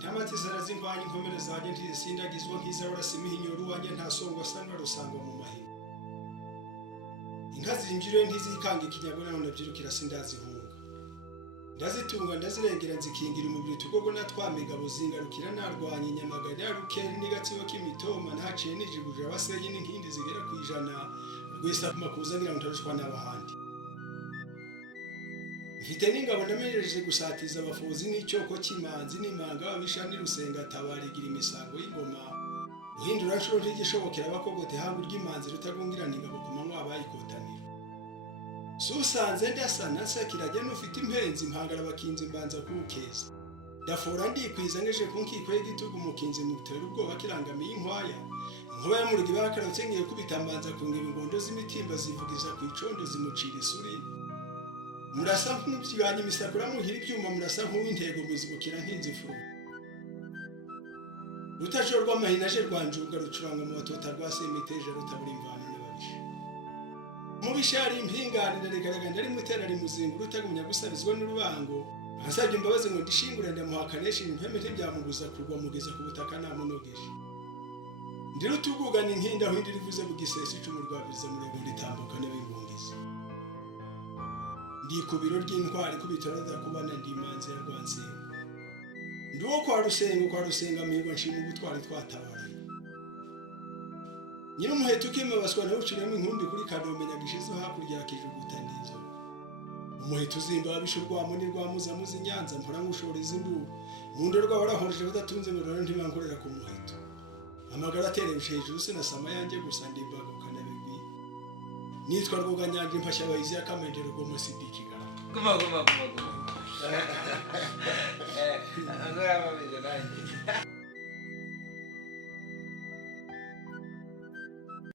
intamati zarazimvanye inkomere zanjye ntizisindagizwa nk'izahora simihinyura uwanjye ntasongwa sanwa rusangwa mu mahina inka zinjiriwe ntizikanga ikinyago none nabyirukira sindazihunga ndazitunga ndazirengera nzikingira umubiri tugogo natwamigabo zingarukira narwanye inyamagana ya rukeri n'igatsibo k'imitoma ntaciye nijibuje abasenyi n'inkindi zigera ku ijana rwesa kumakuza ngira ntarushwa n'abahandi mfite n'ingabo namenyereje gusatiza abafuzi n'icyoko cy'imanzi n'imanga babisha n'irusenga tabarigira imisago y'ingoma uhindura nshuro ntigishobokera abakogote hangu ry'imanzi rutagungirana ingabo ku manywa abayikotanira susanze ndasana sakirajya n'ufite impenzi mpangara bakinze mbanza kuwukeza ndafora ndikwiza ngeje kunkiko y'igitugu mukinze mutera ubwoba kirangamiye inkwaya inkuba y'umurugi bakarotse ngiye kubitambanza kungira ingondo z'imitimba zivugiza ku icondo zimucira isuri murasa nk'umubyiganye imisakura muhira ibyuma murasa nk'uw'intego muzibukira nk'inzifuru rutajorwa amahinaje rwanjuga rucuranga mu batota rwa semiteje rutabura imvano n'ababisha mubishari impinganira rigaragara ari mutera ari muzingo rutagumya gusabizwa n'urubango asabye imbabazi ngo ndishingure ndamuhakanesha impeme ntibyamubuza kugwa mugeza ku butaka namunogeje ndirutugugana inkinda aho indi rivuze mu gisesi icumu rwabiza murego nditambuka n'ab'imbungizi ndikubiro ry'intwari kubitorada kubana ndimanze ya rwansengo ndiwo kwa rusenga mihigo nshima ubutwari twatabaye nyine umuheto ukimabaswa nawe uciremo inkundi kuri kadombe nyagishizo hakurya ya kijuguta ndizo umuheto uzimba wabisha urwamo n'irwamuza muzi nyanza mpora nkushoreza induru mundo rwawe arahoreje badatunze ngo rero ntibankorera ku muheto amagara aterebuje hejuru sinasama yanjye gusa ndimbagukana bigwi nitwa Rwoganyanja impashya abayizi ya Kamendero rwo musidikigara guma angora babije nanjye